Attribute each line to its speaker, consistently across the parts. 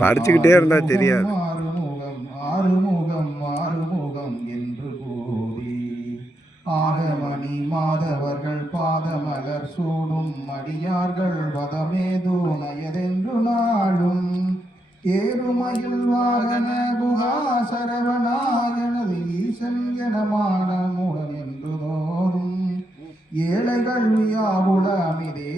Speaker 1: படிச்சுக்கிட்டே இருந்தா தெரியாது. ஆறுமுகம் ஆறுமுகம் என்று கூறி ஆகமணி மாதவர்கள் பாதமலர் சூடும் அடியார்கள் வதமேது நயதென்று நாளும் ஏறுமயில் வாகன குகா சரவணாயனது ஈசன் எனமான மூடன் என்று தோறும் ஏழைகள் வியாவுல அமிதேதன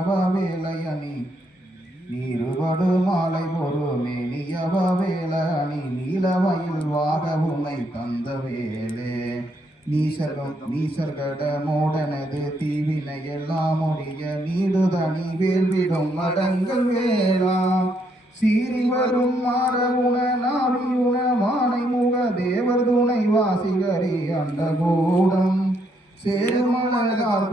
Speaker 1: மேனியவ வேலையணி நீருபடு மாலை ஒரு மேனியவ வேல அணி நீலவயில் வாக உன்னை தந்த வேலே. நீசர்கம் நீசர்கட மூடனது தீவினை எல்லாம் உடைய நீடுதனி வேல்விடும் மடங்கள் வேளாம். சீறி வரும் மாறவுண நாவியுண மானை முக தேவர் துணை வாசிகரி அந்த கூடம் சேருமலகால்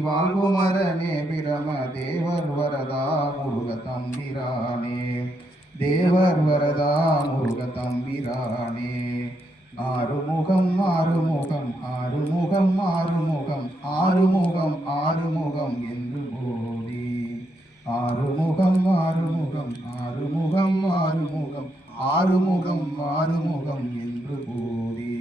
Speaker 1: வாழ்வு மரணே பிரம தேவர் வரதா முருக தம்பிரானே. தேவர் வரதா முருக தம்பிரானே. ஆறுமுகம் ஆறுமுகம் ஆறுமுகம் ஆறுமுகம் ஆறுமுகம் ஆறுமுகம் என்று போதி. ஆறுமுகம் ஆறுமுகம் ஆறுமுகம் ஆறுமுகம் ஆறுமுகம் ஆறுமுகம் என்று போதி.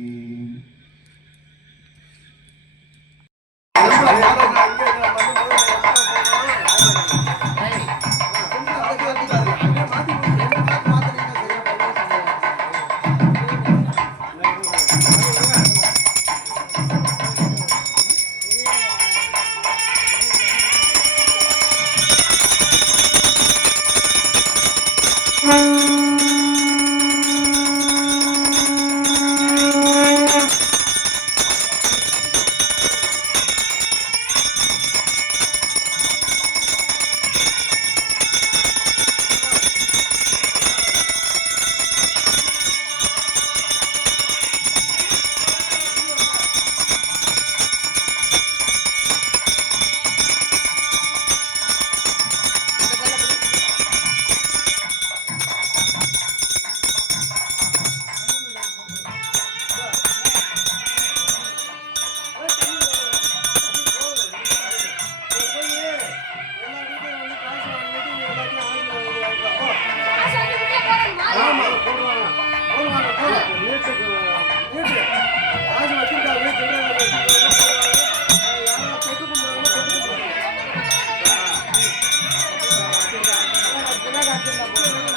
Speaker 2: Thank you.